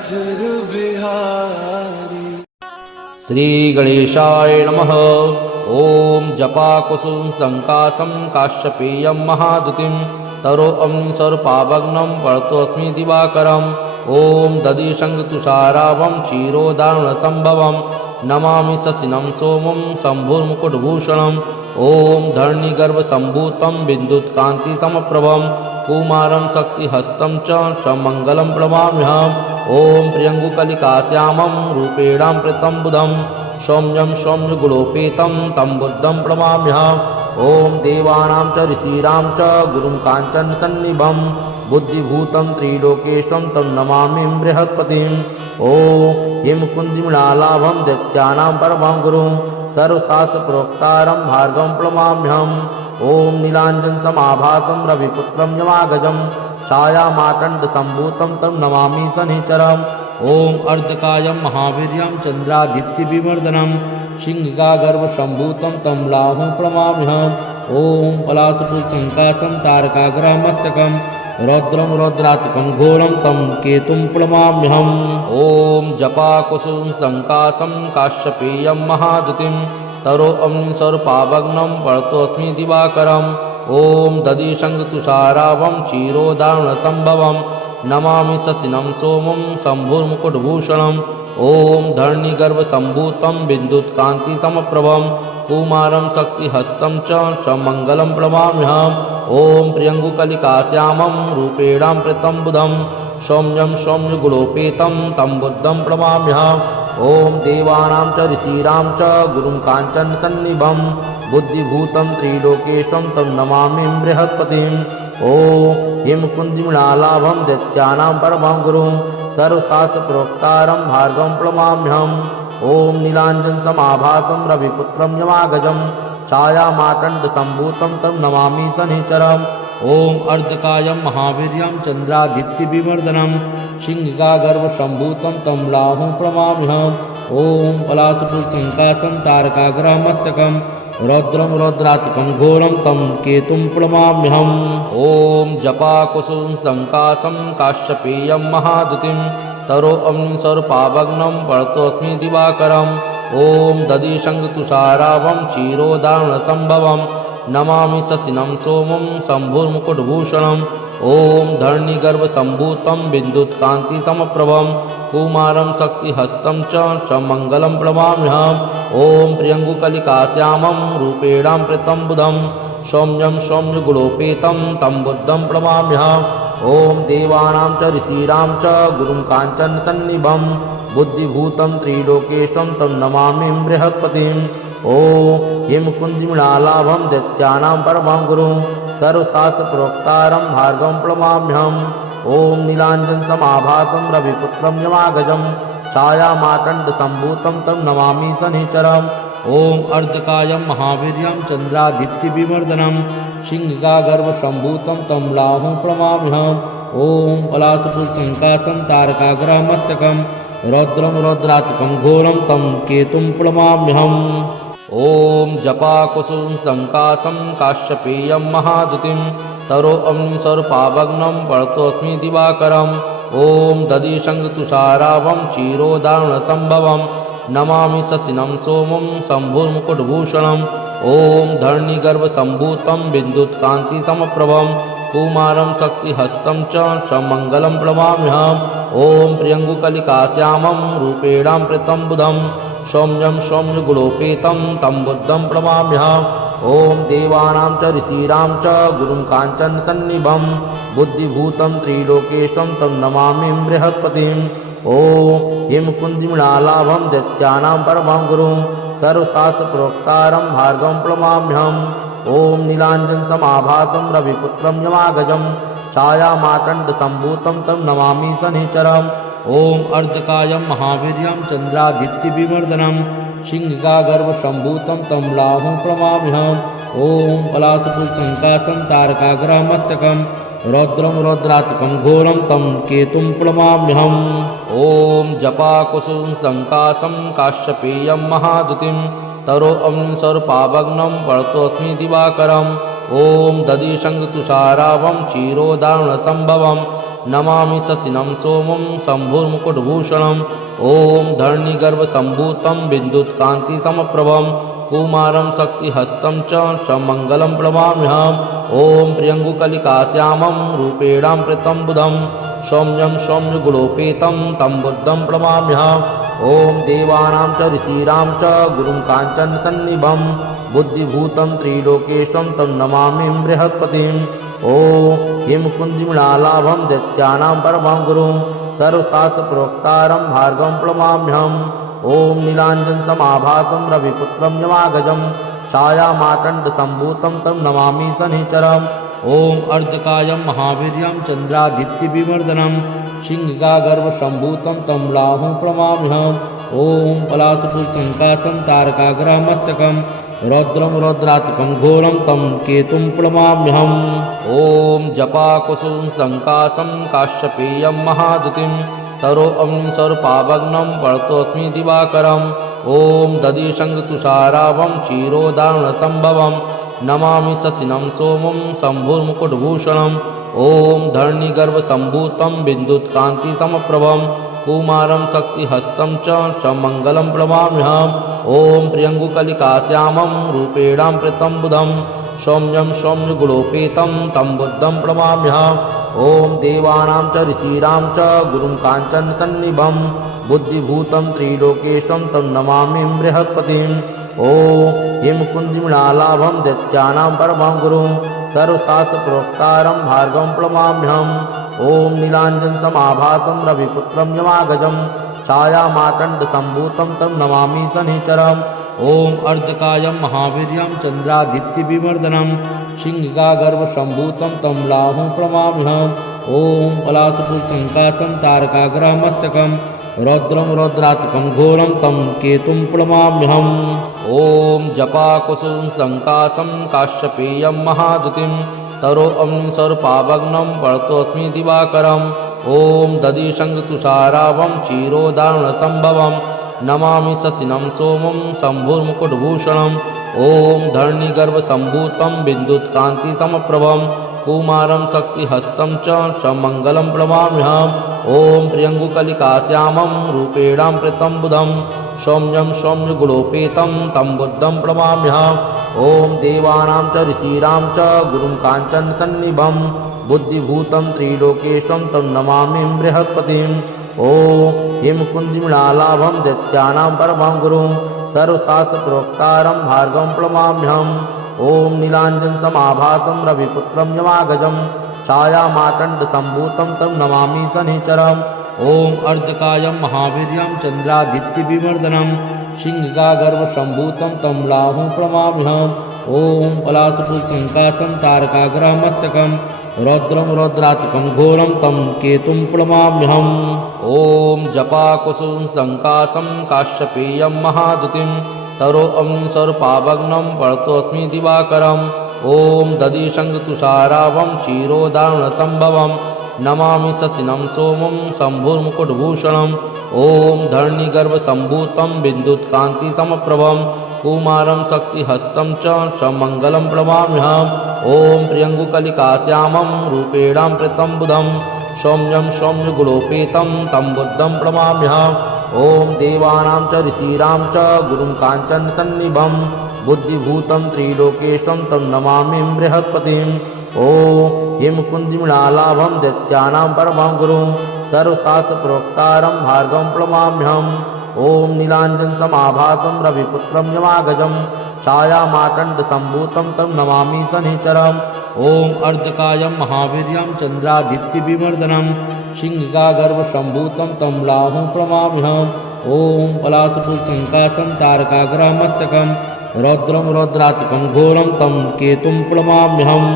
वज्र विहारी। श्री गणेशाय नमः। ओम जपाकुसुम संकाशं काश्यपेयं महाद्युतिं तरोऽं सर्वपावग्नं वर्तोऽस्मि दिवाकरम्। ओम दधिशं तुषाराभं क्षीरोदारुणसंभवं नमामि शशिनं सोमं शम्भुर्मुकुटभूषणम्। ओम धरणिगर्भसम्भूतं विद्युत्कान्तिसमप्रभं कुमारं शक्तिहस्तं च मङ्गलं प्रणमाम्यहम्। ओम प्रियङ्गुकलिकाश्यामं रूपेणामृतं बुधं सौम्यं सौम्यगुणोपेतं तं बुद्धं प्रणमाम्यहम्। ओम देवानां च ऋषीणां च गुरुं काञ्चनसन्निभं बुद्धिभूतं त्रिलोकेशं तं नमामि बृहस्पतिम्। ओम हिमकुञ्जमृणालाभं दैत्यानां परमं गुरुं सर्वशास्त्रप्रोक्तारं भार्गवं प्रणमाम्यहम्। ओम नीलाञ्जनसमाभासं रविपुत्रं यमागजं छायामातण्डसम्भूतं तं नमामि शनिचरम्। ओम अर्धकायं महावीर्यं चन्द्रादित्यविवर्धनं सिंहगागर्भसम्भूतं तं राहुं प्रणमाम्यहम्। ओम पलाशपुरसङ्काशं तारकाग्रमस्तकं रौद्रं रौद्रात्मकं घोरं तं केतुं प्रणमाम्यहम्। ओम जपाकुसुम संकाशं काश्यपेयं महाद्युतिं तरोऽं सर्वपावग्नं वर्तोऽस्मि दिवाकरम्। ओम दधिशं तुषाराभं क्षीरोदारुणसंभवं नमामि शशिनं सोमं शम्भुर्मुकुटभूषणम्। ओम धरणिगर्भसम्भूतं विद्युत्कान्तिसमप्रभं कुमारं शक्तिहस्तं च मङ्गलं प्रणमाम्यहम्। ओम प्रियङ्गुकलिकाश्यामं रूपेणामृतं बुधं सौम्यं सौम्यगुणोपेतं तं बुद्धं प्रणमाम्यहम्। ओम देवानां च ऋषीणां च गुरुं काञ्चनसन्निभं बुद्धिभूतं त्रिलोकेशं तं नमामि बृहस्पतिम्। ओम हिमकुञ्जमृणालाभं दैत्यानां परमं गुरुं सर्वशास्त्रप्रोक्तारं भार्गवं प्रणमाम्यहम्। ओम नीलाञ्जनसमाभासं रविपुत्रं यमागजं छायामातण्डसम्भूतं तं नमामि शनिचरम्। ओम अर्धकायं महावीर्यं चन्द्रादित्यविवर्धनं सिंहगागर्भसम्भूतं तं राहुं प्रणमाम्यहम्। ओम पलाशपुरसङ्काशं तारकाग्रमस्तकं रौद्रं रौद्रात्मकं घोरं तं केतुं प्रणमाम्यहम्। ओम जपाकुसुम संकाशं काश्यपेयं महाद्युतिं तरोऽं सर्वपावग्नं वर्तोऽस्मि दिवाकरम्। ओम दधिशं तुषाराभं क्षीरोदारुणसंभवं नमामि शशिनं सोमं शम्भुर्मुकुटभूषणम्। ओम धरणिगर्भसम्भूतं विद्युत्कान्तिसमप्रभं कुमारं शक्तिहस्तं च मङ्गलं प्रणमाम्यहम्। ओम प्रियङ्गुकलिकाश्यामं रूपेणामृतं बुधं सौम्यं सौम्यगुणोपेतं तं बुद्धं प्रणमाम्यहम्। ओम देवानां च ऋषीणां च गुरुं काञ्चनसन्निभं बुद्धिभूतं त्रिलोकेशं तं नमामि बृहस्पतिम्। ओम हिमकुञ्जमृणालाभं दैत्यानां परमं गुरुं सर्वशास्त्रप्रोक्तारं भार्गवं प्रणमाम्यहम्। ओम नीलाञ्जनसमाभासं रविपुत्रं यमागजं छायामातण्डसम्भूतं तं नमामि शनिचरम्। ओम अर्धकायं महावीर्यं चन्द्रादित्यविवर्धनं सिंहगागर्भसम्भूतं तं राहुं प्रणमाम्यहम्। ओम पलाशपुरसङ्काशं तारकाग्रमस्तकं रौद्रं रौद्रात्मकं घोरं तं केतुं प्रणमाम्यहम्। ओम जपाकुसुम संकाशं काश्यपेयं महाद्युतिं तरोऽं सर्वपावग्नं वर्तोऽस्मि दिवाकरम्। ओम दधिशं तुषाराभं क्षीरोदारुणसंभवं नमामि शशिनं सोमं शम्भुर्मुकुटभूषणम्। ओम धरणिगर्भसम्भूतं विद्युत्कान्तिसमप्रभं कुमारं शक्तिहस्तं च मङ्गलं प्रणमाम्यहम्। ओम प्रियङ्गुकलिकाश्यामं रूपेणामृतं बुधं सौम्यं सौम्यगुणोपेतं तं बुद्धं प्रणमाम्यहम्। ओम देवानां च ऋषीणां च गुरुं काञ्चनसन्निभं बुद्धिभूतं त्रिलोकेशं तं नमामि बृहस्पतिम्। ओम हिमकुञ्जमृणालाभं दैत्यानां परमं गुरुं सर्वशास्त्रप्रोक्तारं भार्गवं प्रणमाम्यहम्। ओम नीलाञ्जनसमाभासं रविपुत्रं यमागजं छायामातण्डसम्भूतं तं नमामि शनिचरम्। ओम अर्धकायं महावीर्यं चन्द्रादित्यविवर्धनं सिंहगागर्भसम्भूतं तं राहुं प्रणमाम्यहम्। ओम पलाशपुरसङ्काशं तारकाग्रमस्तकं रौद्रं रौद्रात्मकं घोरं तं केतुं प्रणमाम्यहम्। ओम जपाकुसुम संकाशं काश्यपेयं महाद्युतिं तरोऽम्निसर्पाभग्नं पळतोऽस्मि दिवाकरम् ॐ दधिशङ्खतुषाराभं क्षीरोदाहरणसम्भवं नमामि शशिनं सोमं शम्भुर्मुकुटभूषणम् ॐ धरणिगर्भसम्भूतं विद्युत्कान्तिसमप्रभं कुमारं शक्तिहस्तं च मङ्गलं प्रणमाम्यहम् ॐ प्रियङ्गुकलिकाश्यामं रूपेणां प्रतं बुधं सौम्यं सौम्यगुणोपेतं तं बुद्धं प्रणमाम्यहम् ॐ देवानां च ऋषीणां च गुरुं काञ्चनसन्निभं बुद्धिभूतं त्रिलोकेशं तं नमामि बृहस्पतिं ॐ हिमकुञ्जमृणालाभं दैत्यानां परमं गुरुं सर्वशास्त्रप्रोक्तारं भार्गवं प्रणमाम्यहम् ॐ नीलाञ्जनसमाभासं रविपुत्रं यमागजं छायामातण्डसम्भूतं तं नमामि शनिचरम् ॐ अर्धकायं महावीर्यं चन्द्रादित्यविवर्धनं सिंहगागर्भसम्भूतं तं राहुं प्रणमाम्यहम् ॐ पलाशपुष्पसङ्काशं तारकाग्रमस्तकं रौद्रं रौद्रात्मकं घोरं तं केतुं प्रणमाम्यहम् ॐ जपाकुसुमसङ्काशं काश्यपेयं महाद्युतिं तरोऽम्निसर्पाभग्नं पळतोऽस्मि दिवाकरम् ॐ दधिशङ्खतुषाराभं क्षीरोदाहरणसम्भवं नमामि शशिनं सोमं शम्भुर्मुकुटभूषणम् ॐ धरणिगर्भसम्भूतं विद्युत्कान्तिसमप्रभं कुमारं शक्तिहस्तं च मङ्गलं प्रणमाम्यहम् ॐ प्रियङ्गुकलिकाश्यामं रूपेणां प्रतं बुधं सौम्यं सौम्यगुणोपेतं तं बुद्धं प्रणमाम्यहम् ॐ देवानां च ऋषीणां च गुरुं काञ्चनसन्निभं बुद्धिभूतं त्रिलोकेशं तं नमामि बृहस्पतिं ॐ हिमकुञ्जमृणालाभं दैत्यानां परमं गुरुं सर्वशास्त्रप्रोक्तारं भार्गवं प्रणमाम्यहम् ॐ नीलाञ्जनसमाभासं रविपुत्रं यमागजं छायामातण्डसम्भूतं तं नमामि शनिचरम् ॐ अर्धकायं महावीर्यं चन्द्रादित्यविवर्धनं सिंहगागर्भसम्भूतं तं राहुं प्रणमाम्यहम् ॐ पलाशपुष्पसङ्काशं तारकाग्रमस्तकं रौद्रं रौद्रात्मकं घोरं तं केतुं प्रणमाम्यहम् ॐ जपाकुसुमसङ्काशं काश्यपेयं महाद्युतिं तरोऽम्निसर्पाभग्नं पळतोऽस्मि दिवाकरम् ॐ दधिशङ्खतुषाराभं क्षीरोदाहरणसम्भवं नमामि शशिनं सोमं शम्भुर्मुकुटभूषणम् ॐ धरणिगर्भसम्भूतं विद्युत्कान्तिसमप्रभं कुमारं शक्तिहस्तं च मङ्गलं प्रणमाम्यहम् ॐ प्रियङ्गुकलिकाश्यामं रूपेणां प्रतं बुधं सौम्यं सौम्यगुणोपेतं तं बुद्धं प्रणमाम्यहम् ॐ देवानां च ऋषीणां च गुरुं काञ्चनसन्निभं बुद्धिभूतं त्रिलोकेशं तं नमामि बृहस्पतिं ॐ हिमकुञ्जमृणालाभं दैत्यानां परमं गुरुं सर्वशास्त्रप्रोक्तारं भार्गवं प्रणमाम्यहम् ॐ नीलाञ्जनसमाभासं रविपुत्रं यमागजं छायामातण्डसम्भूतं तं नमामि शनिचरम् ॐ अर्धकायं महावीर्यं चन्द्रादित्यविवर्धनं सिंहगागर्भसम्भूतं तं राहुं प्रणमाम्यहम् ॐ पलाशपुष्पसङ्काशं तारकाग्रमस्तकं रौद्रं रौद्रात्मकं घोरं तं केतुं प्रणमाम्यहम् ॐ जपाकुसुमसङ्काशं काश्यपेयं महाद्युतिं तरोऽम्निसर्पाभग्नं पळतोऽस्मि दिवाकरम् ॐ दधिशङ्खतुषाराभं क्षीरोदाहरणसम्भवं नमामि शशिनं सोमं शम्भुर्मुकुटभूषणम् ॐ धरणिगर्भसम्भूतं विद्युत्कान्तिसमप्रभं कुमारं शक्तिहस्तं च मङ्गलं प्रणमाम्यहम् ॐ प्रियङ्गुकलिकाश्यामं रूपेणां प्रतं बुधं सौम्यं सौम्यगुणोपेतं तं बुद्धं प्रणमाम्यहम् ॐ देवानां च ऋषीणां च गुरुं काञ्चनसन्निभं बुद्धिभूतं त्रिलोकेशं तं नमामि बृहस्पतिं ॐ हिमकुञ्जमृणालाभं दैत्यानां परमं गुरुं सर्वशास्त्रप्रोक्तारं भार्गवं प्रणमाम्यहम् ॐ नीलाञ्जनसमाभासं रविपुत्रं यमागजं छायामातण्डसम्भूतं तं नमामि शनिचरम् ॐ अर्धकायं महावीर्यं चन्द्रादित्यविवर्धनं सिंहगागर्भसम्भूतं तं राहुं प्रणमाम्यहम् ॐ पलाशपुष्पसङ्काशं तारकाग्रमस्तकं रौद्रं रौद्रात्मकं घोरं तं केतुं प्रणमाम्यहम्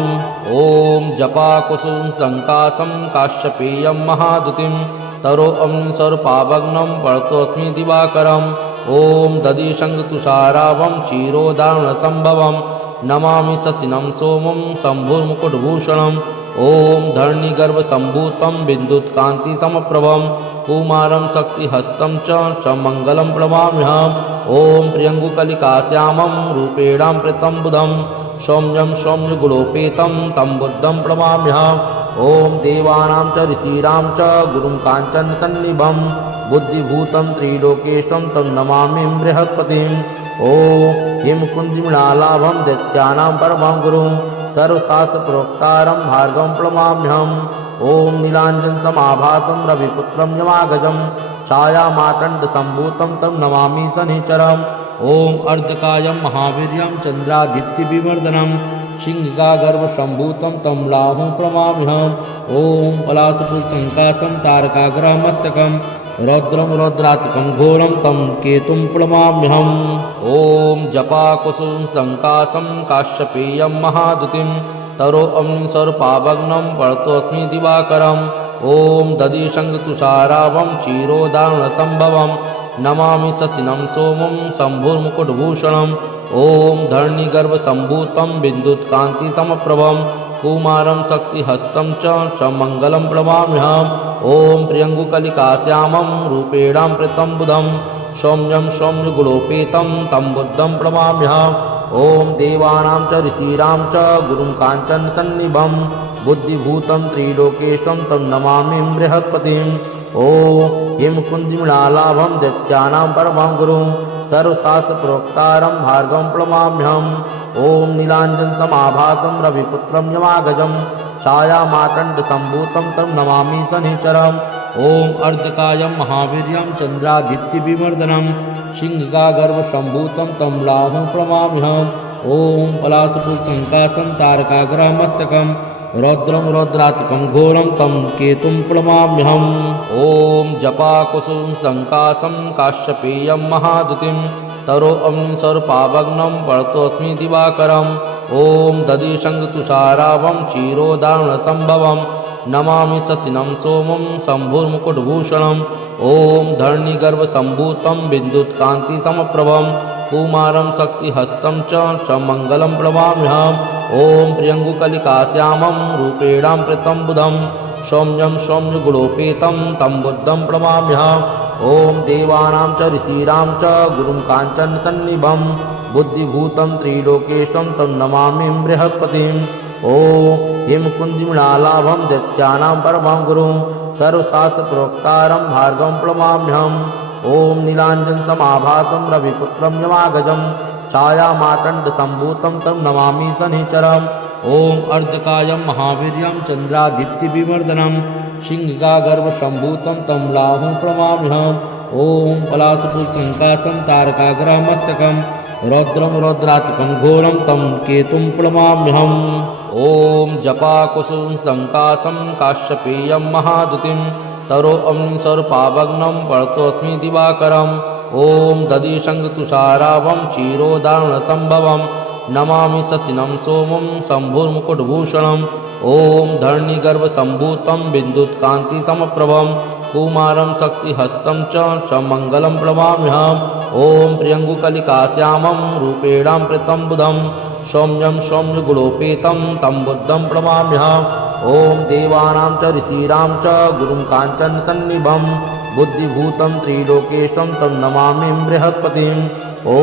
ॐ जपाकुसुमसङ्काशं काश्यपेयं महाद्युतिं तरोऽम्निसर्पाभग्नं पळतोऽस्मि दिवाकरम् ॐ दधिशङ्खतुषाराभं क्षीरोदाहरणसम्भवं नमामि शशिनं सोमं शम्भुर्मुकुटभूषणम् ॐ धरणिगर्भसम्भूतं विद्युत्कान्तिसमप्रभं कुमारं शक्तिहस्तं च मङ्गलं प्रणमाम्यहम्। ॐ प्रियङ्गुकलिकाश्यामं रूपेणां प्रीतं बुधं सौम्यं सौम्यगुणोपेतं तं बुद्धं प्रणमाम्यहम्। ॐ देवानां च ऋषीणां च गुरुं काञ्चनसन्निभं बुद्धिभूतं त्रिलोकेशं तं नमामि बृहस्पतिम्। ॐ हिमकुञ्जमृणालाभं दैत्यानां परमं गुरुं सर्वशास्त्रप्रोक्तारं भार्गवं प्रणमाम्यहम्। ॐ नीलाञ्जनसमाभासं रविपुत्रं यमागजं छायामातण्डसम्भूतं तं नमामि शनिचरम्। ॐ अर्धकायं महावीर्यं चन्द्रादित्यविवर्धनं सिंहिकागर्भसम्भूतं तं राहुं प्रणमाम्यहम्। ॐ पलाशपुरसङ्काशं तारकाग्रमस्तकं रौद्रं रौद्रात्मकं घोरं तं केतुं प्रणमाम्यहम्। ॐ जपाकुसुमं सङ्काशं काश्यपेयं महाद्युतिं तरोऽग्निस्वरूपाभग्नं वर्तोऽस्मि दिवाकरम्। ॐ दधिशङ्खतुषाराभं क्षीरोदाहरणसम्भवं नमामि शशिनं सोमं शम्भुर्मुकुटभूषणम्। ॐ धरणिगर्भसम्भूतं विद्युत्कान्तिसमप्रभं कुमारं शक्तिहस्तं च मङ्गलं प्रणमाम्यहम्। ॐ प्रियङ्गुकलिकाश्यामं रूपेणां प्रीतं बुधं सौम्यं सौम्यगुणोपेतं तं बुद्धं प्रणमाम्यहम्। ॐ देवानां च ऋषीणां च गुरुं काञ्चनसन्निभं बुद्धिभूतं त्रिलोकेशं तं नमामि बृहस्पतिम्। ॐ हिमकुञ्जमृणालाभं दैत्यानां परमं गुरुं सर्वशास्त्रप्रोक्तारं भार्गवं प्रणमाम्यहम्। ॐ नीलाञ्जनसमाभासं रविपुत्रं यमागजं छायामातण्डसम्भूतं तं नमामि शनिचरम्। ॐ अर्धकायं महावीर्यं चन्द्रादित्यविवर्धनं सिंहिकागर्भसम्भूतं तं राहुं प्रणमाम्यहम्। ॐ पलाशपुरसङ्काशं तारकाग्रमस्तकं रौद्रं रौद्रात्मकं घोरं तं केतुं प्रणमाम्यहम्। ॐ जपाकुसुमं सङ्काशं काश्यपेयं महाद्युतिं तरोऽग्निस्वरूपाभग्नं वर्तोऽस्मि दिवाकरम्। ॐ दधिशङ्खतुषाराभं क्षीरोदाहरणसम्भवं नमामि शशिनं सोमं शम्भुर्मुकुटभूषणम्। ॐ धरणिगर्भसम्भूतं विद्युत्कान्तिसमप्रभं कुमारं शक्तिहस्तं च मङ्गलं प्रणमाम्यहम्। ॐ प्रियङ्गुकलिकाश्यामं रूपेणां प्रीतं बुधं सौम्यं सौम्यगुणोपेतं तं बुद्धं प्रणमाम्यहम्। ॐ देवानां च ऋषीणां च गुरुं काञ्चनसन्निभं बुद्धिभूतं त्रिलोकेशं तं नमामि बृहस्पतिम्। ॐ हिमकुञ्जमृणालाभं दैत्यानां परमं गुरुं सर्वशास्त्रप्रोक्तारं भार्गवं प्रणमाम्यहम्। ॐ नीलाञ्जनसमाभासं रविपुत्रं यमागजं छायामातण्डसम्भूतं तं नमामि शनिचरम्। ॐ अर्धकायं महावीर्यं चन्द्रादित्यविवर्धनं सिंहिकागर्भसम्भूतं तं राहुं प्रणमाम्यहम्। ॐ पलाशपुरसङ्काशं तारकाग्रमस्तकं रौद्रं रौद्रात्मकं घोरं तं केतुं प्रणमाम्यहम्। ॐ जपाकुसुमं सङ्काशं काश्यपेयं महाद्युतिं तरोऽग्निस्वरूपाभग्नं वर्तोऽस्मि दिवाकरम्। ॐ दधिशङ्खतुषाराभं क्षीरोदाहरणसम्भवं नमामि शशिनं सोमं शम्भुर्मुकुटभूषणम्। ॐ धरणिगर्भसम्भूतं विद्युत्कान्तिसमप्रभं कुमारं शक्तिहस्तं च मङ्गलं प्रणमाम्यहम्। ॐ प्रियङ्गुकलिकाश्यामं रूपेणां प्रीतं बुधं सौम्यं सौम्यगुणोपेतं तं बुद्धं प्रणमाम्यहम्। ॐ देवानां च ऋषीणां च गुरुं काञ्चनसन्निभं बुद्धिभूतं त्रिलोकेशं तं नमामि बृहस्पतिम्। ॐ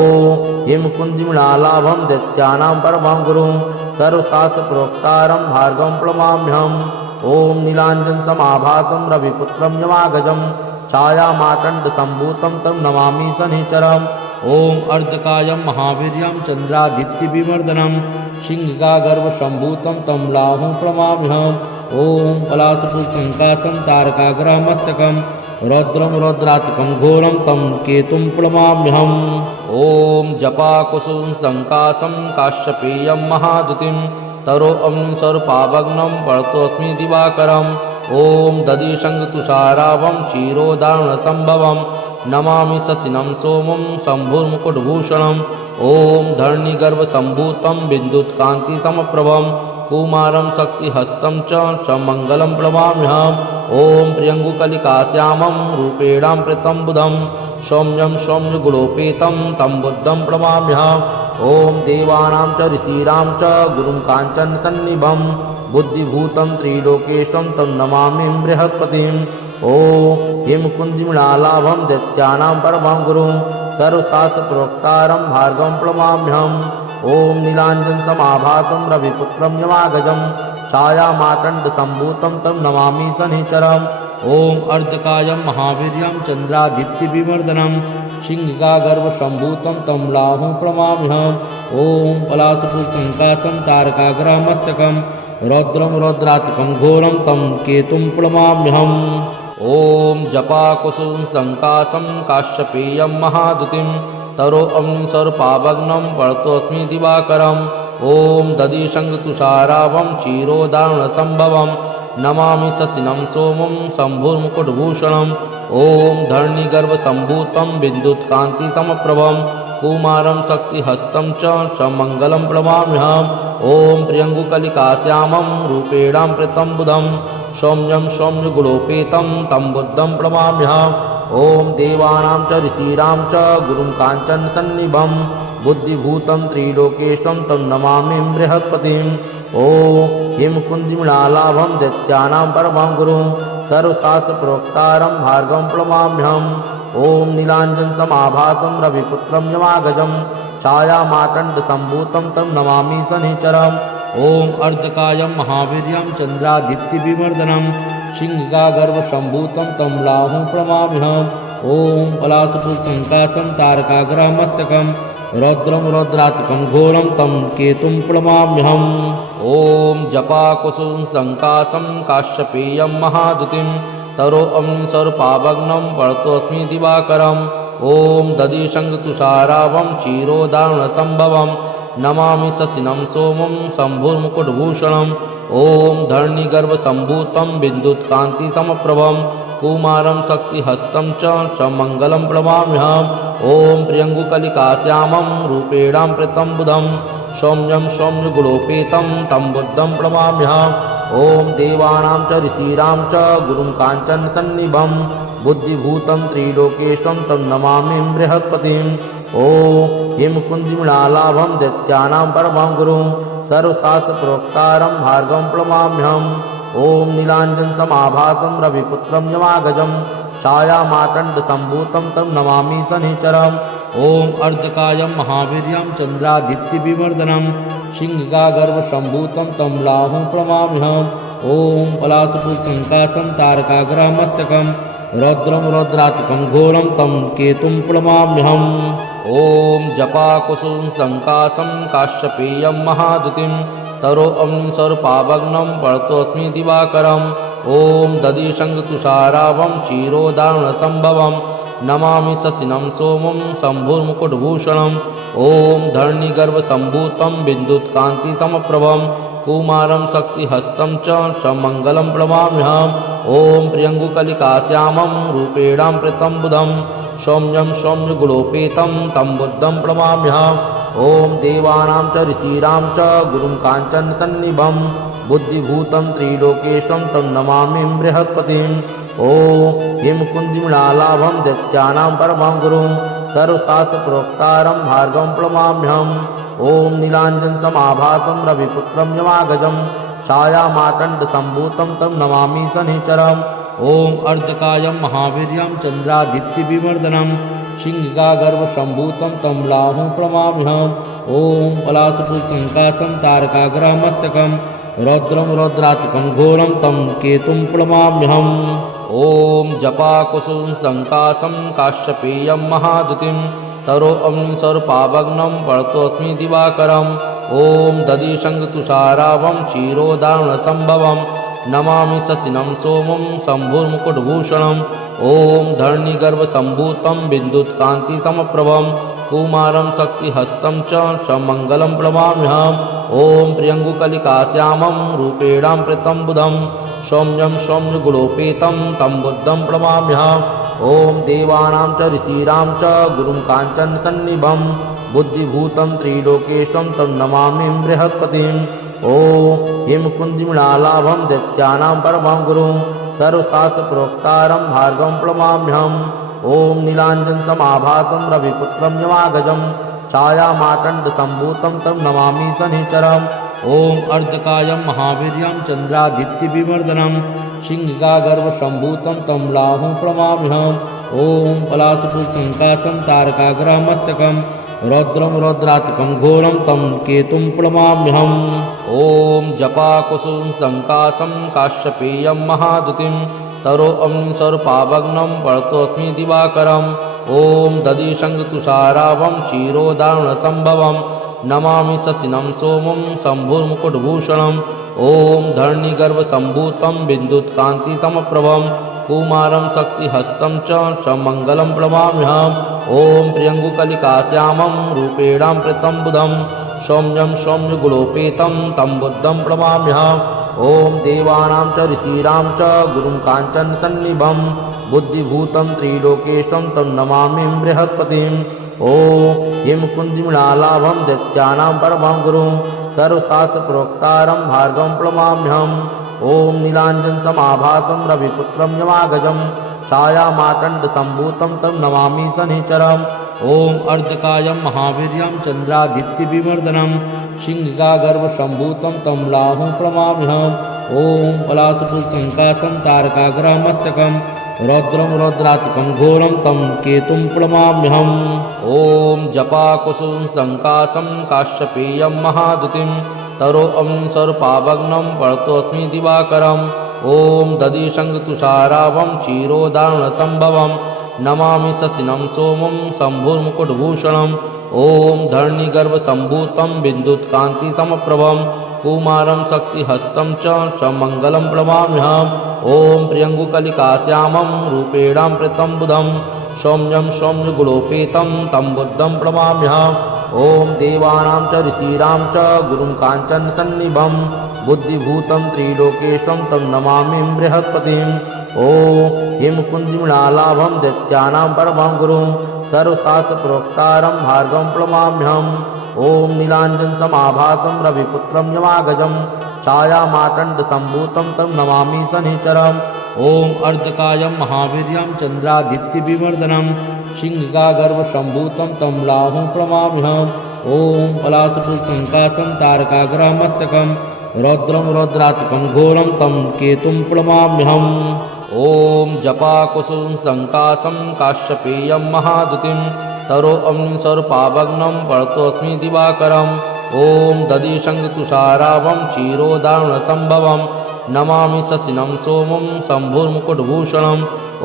हिमकुञ्जमृणालाभं दैत्यानां परमं गुरुं सर्वशास्त्रप्रोक्तारं भार्गवं प्रणमाम्यहम्। ॐ नीलाञ्जनसमाभासं रविपुत्रं यमागजं छायामातण्डसम्भूतं तं नमामि शनिचरम्। ॐ अर्धकायं महावीर्यं चन्द्रादित्यविवर्धनं सिंहिकागर्भसम्भूतं तं राहुं प्रणमाम्यहम्। ॐ पलाशपुरसङ्काशं तारकाग्रमस्तकं रौद्रं रौद्रात्मकं घोरं तं केतुं प्रणमाम्यहम्। ॐ जपाकुसुमं सङ्काशं काश्यपेयं महाद्युतिं तरोऽग्निस्वरूपाभग्नं वर्तोऽस्मि दिवाकरम्। ॐ दधिशङ्खतुषाराभं क्षीरोदाहरणसम्भवं नमामि शशिनं सोमं शम्भुर्मुकुटभूषणम्। ॐ धरणिगर्भसम्भूतं विद्युत्कान्तिसमप्रभं कुमारं शक्तिहस्तं च मङ्गलं प्रणमाम्यहम्। ॐ प्रियङ्गुकलिकाश्यामं रूपेणां प्रीतं बुधं सौम्यं सौम्यगुणोपेतं तं बुद्धं प्रणमाम्यहम्। ॐ देवानां च ऋषीणां च गुरुं काञ्चनसन्निभं बुद्धिभूतं त्रिलोकेशं तं नमामि बृहस्पतिम्। ॐ हिं कुञ्जमृणालाभं दैत्यानां परमं गुरुं सर्वशास्त्रप्रोक्तारं भार्गवं प्रणमाम्यहम्। ॐ नीलाञ्जनसमाभासं रविपुत्रं यमागजं छायामातण्डसम्भूतं तं नमामि शनिचरम्। ॐ अर्धकायं महावीर्यं चन्द्रादित्यविवर्धनं सिंहिकागर्भसम्भूतं तं राहुं प्रणमाम्यहम्। ॐ पलाशपुष्पसङ्काशं तारकाग्रमस्तकं रौद्रं रौद्रात्मकं घोरं तं केतुं प्रणमाम्यहम्। ॐ जपाकुसुमसङ्काशं काश्यपेयं महाद्युतिं तरोऽग्निस्वरूपाभग्नं पठतोऽस्मि दिवाकरम्। ॐ दधिशङ्खतुषाराभं क्षीरोदाहरणसम्भवं नमामि शशिनं सोमं शम्भुर्मुकुटभूषणम्। ॐ धरणिगर्भसम्भूतं विद्युत्कान्तिसमप्रभं कुमारं शक्तिहस्तं च मङ्गलं प्रणमाम्यहम्। ॐ प्रियङ्गुकलिकाश्यामं रूपेणां प्रीतं बुधं सौम्यं सौम्यगुणोपेतं तं बुद्धं प्रणमाम्यहम्। ॐ देवानां च ऋषीणां च गुरुं काञ्चनसन्निभं बुद्धिभूतं त्रिलोकेशं तं नमामि बृहस्पतिम्। ॐ हिं कुञ्जमृणालाभं दैत्यानां परमं गुरुं सर्वशास्त्रप्रोक्तारं भार्गवं प्रणमाम्यहम्। ॐ नीलाञ्जनसमाभासं रविपुत्रं यमागजं छायामातण्डसम्भूतं तं नमामि शनिचरम्। ॐ अर्धकायं महावीर्यं चन्द्रादित्यविवर्धनं सिंहिकागर्भसम्भूतं तं राहुं प्रणमाम्यहम्। ॐ पलाशपुष्पसङ्काशं तारकाग्रमस्तकं रौद्रं रौद्रात्मकं घोरं तं केतुं प्रणमाम्यहम्। ॐ जपाकुसुमसङ्काशं काश्यपेयं महाद्युतिं तरोऽग्निस्वरूपाभग्नं पठतोऽस्मि दिवाकरम्। ॐ दधिशङ्खतुषाराभं क्षीरोदाहरणसम्भवं नमामि शशिनं सोमं शम्भुर्मुकुटभूषणम्। ॐ धरणिगर्भसम्भूतं विद्युत्कान्तिसमप्रभं कुमारं शक्तिहस्तं च मङ्गलं प्रणमाम्यहम्। ॐ प्रियङ्गुकलिकाश्यामं रूपेणां प्रीतं बुधं सौम्यं सौम्यगुणोपेतं तं बुद्धं प्रणमाम्यहम्। ॐ देवानां च ऋषीणां च गुरुं काञ्चनसन्निभं बुद्धिभूतं त्रिलोकेशं तं नमामि बृहस्पतिम्। ॐ हिं कुञ्जमृणालाभं दैत्यानां परमं गुरुं सर्वशास्त्रप्रोक्तारं भार्गवं प्रणमाम्यहम्। ॐ नीलाञ्जनसमाभासं रविपुत्रं यमागजं छायामातण्डसम्भूतं तं नमामि शनिचरम्। ॐ अर्धकायं महावीर्यं चन्द्रादित्यविवर्धनं सिंहिकागर्भसम्भूतं तं राहुं प्रणमाम्यहम्। ॐ पलाशपुष्पसङ्काशं तारकाग्रमस्तकं रौद्रं रौद्रात्मकं घोरं तं केतुं प्रणमाम्यहम्। ॐ जपाकुसुमसङ्काशं काश्यपेयं महाद्युतिं तरोऽग्निस्वरूपाभग्नं पठतोऽस्मि दिवाकरम्। ॐ दधिशङ्खतुषाराभं क्षीरोदाहरणसम्भवं नमामि शशिनं सोमं शम्भुर्मुकुटभूषणम्। ॐ धरणिगर्भसम्भूतं विद्युत्कान्तिसमप्रभं कुमारं शक्तिहस्तं च मङ्गलं प्रणमाम्यहम्। ॐ प्रियङ्गुकलिकाश्यामं रूपेणां प्रीतं बुधं सौम्यं सौम्यगुणोपेतं तं बुद्धं प्रणमाम्यहम्। ॐ देवानां च ऋषीणां च गुरुं काञ्चनसन्निभं बुद्धिभूतं त्रिलोकेशं तं नमामि बृहस्पतिम्। ॐ हिं कुञ्जमृणालाभं दैत्यानां परमं गुरुं सर्वशास्त्रप्रोक्तारं भार्गवं प्रणमाम्यहम्। ॐ नीलाञ्जनसमाभासं रविपुत्रं यमागजं छायामातण्डसम्भूतं तं नमामि शनिचरम्। ॐ अर्धकायं महावीर्यं चन्द्रादित्यविवर्धनं सिंहिकागर्भसम्भूतं तं राहुं प्रणमाम्यहम्। ॐ पलाशपुष्पसङ्काशं तारकाग्रमस्तकं रौद्रं रौद्रात्मकं घोरं तं केतुं प्रणमाम्यहम्। ॐ जपाकुसुमसङ्काशं काश्यपेयं महाद्युतिं तरोऽग्निस्वरूपाभग्नं पठतोऽस्मि दिवाकरम्। ॐ दधिशङ्खतुषाराभं क्षीरोदाहरणसम्भवं नमामि शशिनं सोमं शम्भुर्मुकुटभूषणम्। ॐ धरणिगर्भसम्भूतं विद्युत्कान्तिसमप्रभं कुमारं शक्तिहस्तं च मङ्गलं प्रणमाम्यहम्। ॐ प्रियङ्गुकलिकाश्यामं रूपेणां प्रीतं बुधं सौम्यं सौम्यगुणोपेतं तं बुद्धं प्रणमाम्यहम्। ॐ देवानां च ऋषीणां च गुरुं काञ्चनसन्निभं बुद्धिभूतं त्रिलोकेशं तं नमामि बृहस्पतिम्। ॐ हिं कुञ्जमृणालाभं दैत्यानां परमं गुरुं सर्वशास्त्रप्रोक्तारं भार्गवं प्रणमाम्यहम्। ॐ नीलाञ्जनसमाभासं रविपुत्रं यमागजं छायामातण्डसम्भूतं तं नमामि शनिचरम्। ॐ अर्धकायं महावीर्यं चन्द्रादित्यविवर्धनं सिंहगागर्भसम्भूतं तं राहुं प्रणमाम्यहम्। ॐ पलाशपुष्पसङ्काशं तारकाग्रमस्तकं रौद्रं रौद्रात्मकं घोरं तं केतुं प्रणमाम्यहम्। ॐ जपाकुसुमसङ्काशं काश्यपेयं महाद्युतिं तरोऽग्निस्वरूपाभग्नं वर्तोऽस्मि दिवाकरम्। ॐ दधिशङ्खतुषाराभं क्षीरोदाहरणसम्भवं नमामि शशिनं सोमं शम्भुर्मुकुटभूषणम्। ॐ धरणिगर्भसम्भूतं विद्युत्कान्तिसमप्रभं कुमारं शक्तिहस्तं च मङ्गलं प्रणमाम्यहम्। ॐ प्रियङ्गुकलिकाश्यामं रूपेणां प्रतं बुधं सौम्यं सौम्यगुणोपेतं तं बुद्धं प्रणमाम्यहम्। ॐ देवानां च ऋषीणां च गुरुं काञ्चनसन्निभं बुद्धिभूतं त्रिलोकेशं तं नमामि बृहस्पतिम्। ॐ हिमकुञ्जमृणालाभं दैत्यानां परमं गुरुं सर्वशास्त्रप्रोक्तारं भार्गवं प्रणमाम्यहम्। ॐ नीलाञ्जनसमाभासं रविपुत्रं यमागजं छायामातण्डसम्भूतं तं नमामि शनिचरम्। ॐ अर्धकायं महावीर्यं चन्द्रादित्यविवर्धनं सिंहगागर्भसम्भूतं तं राहुं प्रणमाम्यहम्। ॐ पलाशपुष्पसङ्काशं तारकाग्रमस्तकं रौद्रं रौद्रात्मकं घोरं तं केतुं प्रणमाम्यहम्। ॐ जपाकुसुमसङ्काशं काश्यपेयं महाद्युतिं तरोऽग्निस्वरूपाभग्नं वर्तोऽस्मि दिवाकरम्। ॐ दधिशङ्खतुषाराभं क्षीरोदाहरणसम्भवं नमामि शशिनं सोमं शम्भुर्मुकुटभूषणम्। ॐ धरणिगर्भसम्भूतं विद्युत्कान्तिसमप्रभं कुमारं शक्तिहस्तं च मङ्गलं प्रणमाम्यहम्। ॐ प्रियङ्गुकलिकाश्यामं रूपेणां प्रतं बुधं सौम्यं सौम्यगुणोपेतं तं बुद्धं प्रणमाम्यहम्। ॐ देवानां च ऋषीणां च गुरुं काञ्चनसन्निभं बुद्धिभूतं त्रिलोकेशं तं नमामि बृहस्पतिम्। ॐ हिमकुञ्जमृणालाभं दैत्यानां परमं गुरुं सर्वशास्त्रप्रोक्तारं भार्गवं प्रणमाम्यहम्। ॐ नीलाञ्जनसमाभासं रविपुत्रं यमागजं छायामातण्डसम्भूतं तं नमामि शनिचरम्। ॐ अर्धकायं महावीर्यं चन्द्रादित्यविवर्धनं सिंहगागर्भसम्भूतं तं राहुं प्रणमाम्यहम्। ॐ पलाशपुष्पसङ्काशं तारकाग्रमस्तकं रौद्रं रौद्रात्मकं घोरं तं केतुं प्रणमाम्यहम्। ॐ जपाकुसुमसङ्काशं काश्यपेयं महाद्युतिं तरोऽग्निस्वरूपाभग्नं वर्तोऽस्मि दिवाकरम्। ॐ दधिशङ्खतुषाराभं क्षीरोदाहरणसम्भवं नमामि शशिनं सोमं शम्भुर्मुकुटभूषणम्।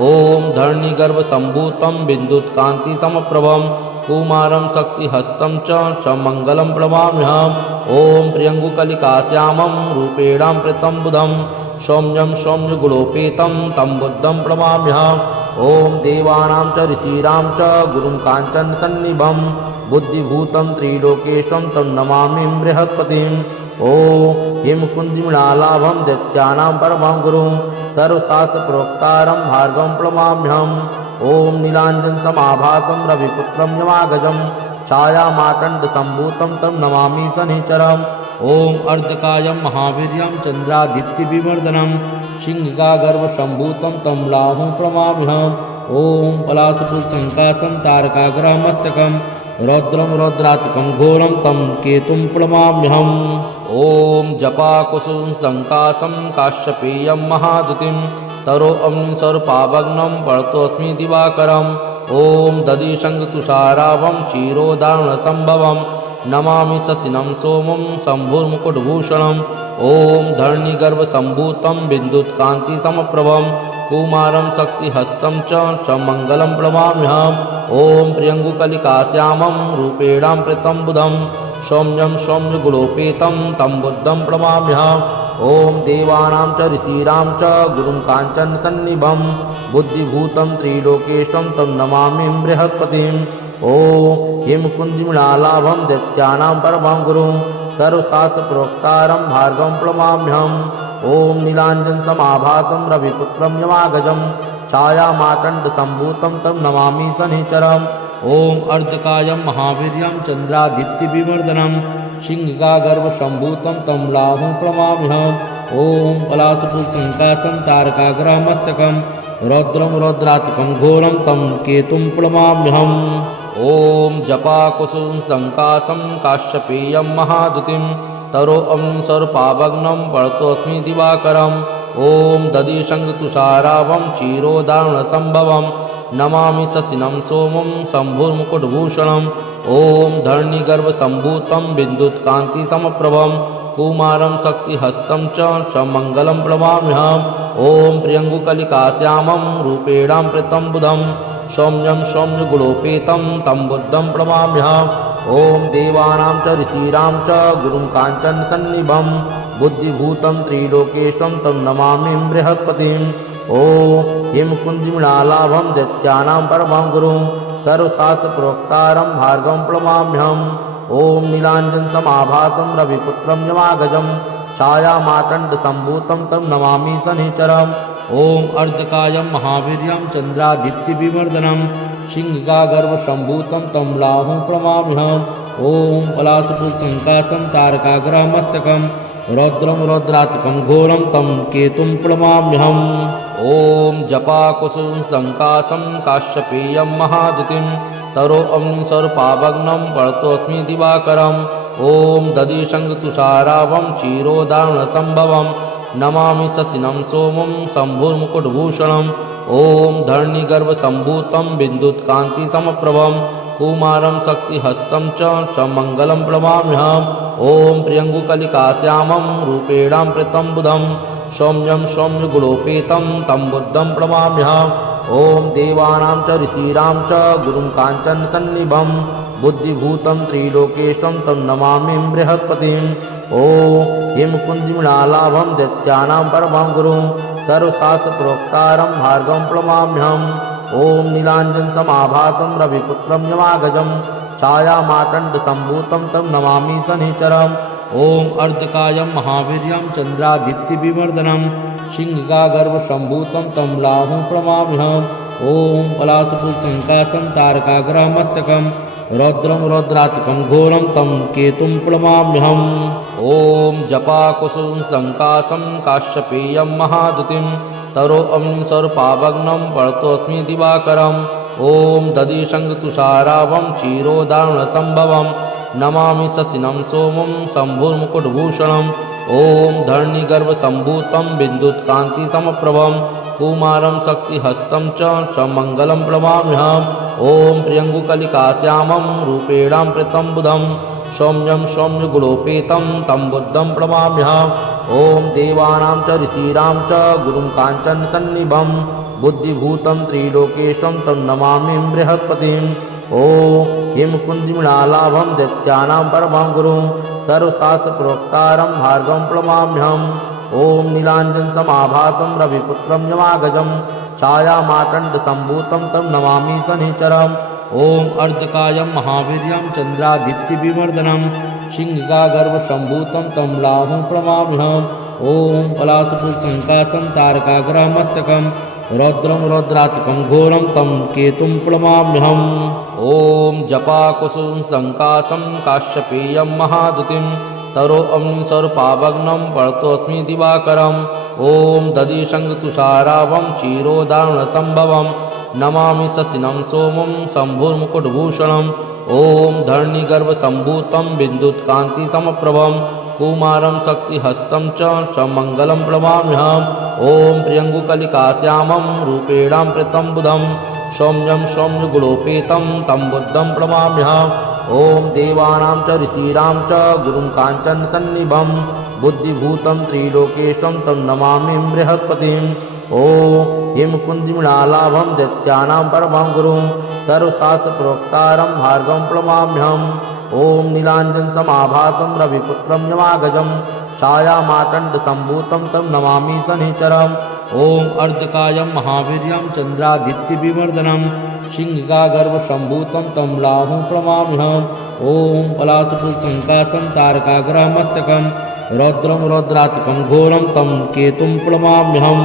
ॐ धरणिगर्भसम्भूतं विद्युत्कान्तिसमप्रभं कुमारं शक्तिहस्तं च मङ्गलं प्रणमाम्यहम्। ॐ प्रियङ्गुकलिकाश्यामं रूपेणां प्रतं बुधं सौम्यं सौम्यगुणोपेतं तं बुद्धं प्रणमाम्यहम्। ॐ देवानां च ऋषीणां च गुरुं काञ्चनसन्निभं बुद्धिभूतं त्रिलोकेशं तं नमामि बृहस्पतिम्। ॐ हिमकुञ्जमृणालाभं दैत्यानां परमं गुरुं सर्वशास्त्रप्रोक्तारं भार्गवं प्रणमाम्यहम्। ॐ नीलाञ्जनसमाभासं रविपुत्रं यमागजं छायामातण्डसम्भूतं तं नमामि शनिचरम्। ॐ अर्धकायं महावीर्यं चन्द्रादित्यविवर्धनं सिंहगागर्भसम्भूतं तं राहुं प्रणमाम्यहम्। ॐ पलाशपुष्पसङ्काशं तारकाग्रमस्तकं रौद्रं रौद्रात्मकं घोरं तं केतुं प्रणमाम्यहम्। ॐ जपाकुसुमसङ्काशं काश्यपेयं महाद्युतिं तरोऽग्निस्वरूपाभग्नं वर्तोऽस्मि दिवाकरम्। ॐ दधिशङ्खतुषाराभं क्षीरोदाहरणसम्भवं नमामि शशिनं सोमं शम्भुर्मुकुटभूषणम्। ॐ धरणिगर्भसम्भूतं विद्युत्कान्तिसमप्रभं कुमारं शक्तिहस्तं च मङ्गलं प्रणमाम्यहम्। ॐ प्रियङ्गुकलिकाश्यामं रूपेणां प्रतं बुधं सौम्यं सौम्यगुणोपेतं तं बुद्धं प्रणमाम्यहम्। ॐ देवानां च ऋषीणां च गुरुं काञ्चनसन्निभं बुद्धिभूतं त्रिलोकेशं तं नमामि बृहस्पतिम्। ॐ हिमकुञ्जमृणालाभं दैत्यानां परमं गुरुं सर्वशास्त्रप्रोक्तारं भार्गवं प्रणमाम्यहम्। ॐ नीलाञ्जनसमाभासं रविपुत्रं यमागजं छायामातण्डसम्भूतं तं नमामि शनिचरम्। ॐ अर्धकायं महावीर्यं चन्द्रादित्यविवर्धनं सिंहगागर्भसम्भूतं तं राहुं प्रणमाम्यहम्। ॐ पलाशपुष्पसङ्काशं तारकाग्रमस्तकं रौद्रं रौद्रात्मकं घोरं तं केतुं प्रणमाम्यहम्। ॐ जपाकुसुमसङ्काशं काश्यपेयं महाद्युतिं तरोऽं सर्वपावग्नं पळतोऽस्मि दिवाकरम् ॐ दधिशङ्खतुषाराभं क्षीरोदाहरणसम्भवं नमामि शशिनं सोमं शम्भुर्मुकुटभूषणम् ॐ धरणिगर्भसम्भूतं विद्युत्कान्तिसमप्रभं कुमारं शक्तिहस्तं च मङ्गलं प्रणमाम्यहम् ॐ प्रियङ्गुकलिकाश्यामं रूपेणां प्रीतं बुधं सौम्यं सौम्यगुणोपेतं तं बुद्धं प्रणमाम्यहम् ॐ देवानां च ऋषीणां च गुरुं काञ्चनसन्निभं बुद्धिभूतं त्रिलोकेशं तं नमामि बृहस्पतिम् ॐ हिमकुञ्जमृणालाभं दैत्यानां परमं गुरुं सर्वशास्त्रप्रोक्तारं भार्गवं प्रणमाम्यहम् ॐ नीलाञ्जनसमाभासं रविपुत्रं यमागजं छायामातण्डसम्भूतं तं नमामि शनिचरम् ॐ अर्धकायं महावीर्यं चन्द्रादित्यविवर्धनं सिंहगागर्भसम्भूतं तं राहुं प्रणमाम्यहम् ॐ पलाशपुष्पसङ्काशं तारकाग्रमस्तकं रौद्रं रौद्रात्मकं घोरं तं केतुं प्रणमाम्यहम् ॐ जपाकुसुमसङ्काशं काश्यपेयं महाद्युतिं तरोऽं सर्वपावग्नं पळतोऽस्मि दिवाकरम् ॐ दधिशङ्खतुषाराभं क्षीरोदाहरणसम्भवं नमामि शशिनं सोमं शम्भुर्मुकुटभूषणम् ॐ धरणिगर्भसम्भूतं विद्युत्कान्तिसमप्रभं कुमारं शक्तिहस्तं च मङ्गलं प्रणमाम्यहम् ॐ प्रियङ्गुकलिकाश्यामं रूपेणां प्रीतं बुधं सौम्यं सौम्यगुणोपेतं तं बुद्धं प्रणमाम्यहम् ॐ देवानां च ऋषीणां च गुरुं काञ्चनसन्निभं बुद्धिभूतं त्रिलोकेशं तं नमामि बृहस्पतिम् ॐ हिमकुञ्जमृणालाभं दैत्यानां परमं गुरुं सर्वशास्त्रप्रोक्तारं भार्गवं प्रणमाम्यहम् ॐ नीलाञ्जनसमाभासं रविपुत्रं यमागजं छायामातण्डसम्भूतं तं नमामि शनिचरम् ॐ अर्धकायं महावीर्यं चन्द्रादित्यविवर्धनं सिंहगागर्भसम्भूतं तं राहुं प्रणमाम्यहम् ॐ पलाशपुष्पसङ्काशं तारकाग्रमस्तकं रौद्रं रौद्रात्मकं घोरं तं केतुं प्रणमाम्यहम् ॐ जपाकुसुमसङ्काशं काश्यपेयं महाद्युतिं तरोऽं सर्वपावग्नं पळतोऽस्मि दिवाकरम् ॐ दधिशङ्खतुषाराभं क्षीरोदाहरणसम्भवं नमामि शशिनं सोमं शम्भुर्मुकुटभूषणम् ॐ धरणिगर्भसम्भूतं विद्युत्कान्तिसमप्रभं कुमारं शक्तिहस्तं च मङ्गलं प्रणमाम्यहम् ॐ प्रियङ्गुकलिकाश्यामं रूपेणां प्रीतं बुधं सौम्यं सौम्यगुणोपेतं तं बुद्धं प्रणमाम्यहम् ॐ देवानां च ऋषीणां च गुरुं काञ्चनसन्निभं बुद्धिभूतं त्रिलोकेशं तं नमामि बृहस्पतिम् ॐ हिमकुञ्जमृणालाभं दैत्यानां परमं गुरुं सर्वशास्त्रप्रोक्तारं भार्गवं प्रणमाम्यहम् ॐ नीलाञ्जनसमाभासं रविपुत्रं यमागजं छायामातण्डसम्भूतं तं नमामि शनिचरम् ॐ अर्धकायं महावीर्यं चन्द्रादित्यविवर्धनं सिंहगागर्भसम्भूतं तं राहुं प्रणमाम्यहम् ॐ पलाशपुष्पसङ्काशं तारकाग्रमस्तकं रौद्रं रौद्रात्मकं घोरं तं केतुं प्रणमाम्यहम् ॐ जपाकुसुमसङ्काशं काश्यपेयं महाद्युतिं तरोऽं सर्वपावग्नं पळतोऽस्मि दिवाकरम् ॐ दधिशङ्खतुषाराभं क्षीरोदाहरणसम्भवं नमामि शशिनं सोमं शम्भुर्मुकुटभूषणम् ॐ धरणिगर्भसम्भूतं विद्युत्कान्तिसमप्रभं कुमारं शक्तिहस्तं च मङ्गलं प्रणमाम्यहम् ॐ प्रियङ्गुकलिकाश्यामं रूपेणां प्रीतं बुधं सौम्यं सौम्यगुणोपेतं तं बुद्धं प्रणमाम्यहम् ॐ देवानां च ऋषीणां च गुरुं काञ्चनसन्निभं बुद्धिभूतं त्रिलोकेशं तं नमामि बृहस्पतिम् ॐ हिमकुञ्जमृणालाभं दैत्यानां परमं गुरुं सर्वशास्त्रप्रोक्तारं भार्गवं प्रणमाम्यहम् ॐ नीलाञ्जनसमाभासं रविपुत्रं यमागजं छायामातण्डसम्भूतं तं नमामि शनिचरम् ॐ अर्धकायं महावीर्यं चन्द्रादित्यविवर्धनं सिंहगागर्भसम्भूतं तं राहुं प्रणमाम्यहम् ॐ पलाशपुष्पसङ्काशं तारकाग्रमस्तकं रौद्रं रौद्रात्मकं घोरं तं केतुं प्रणमाम्यहम्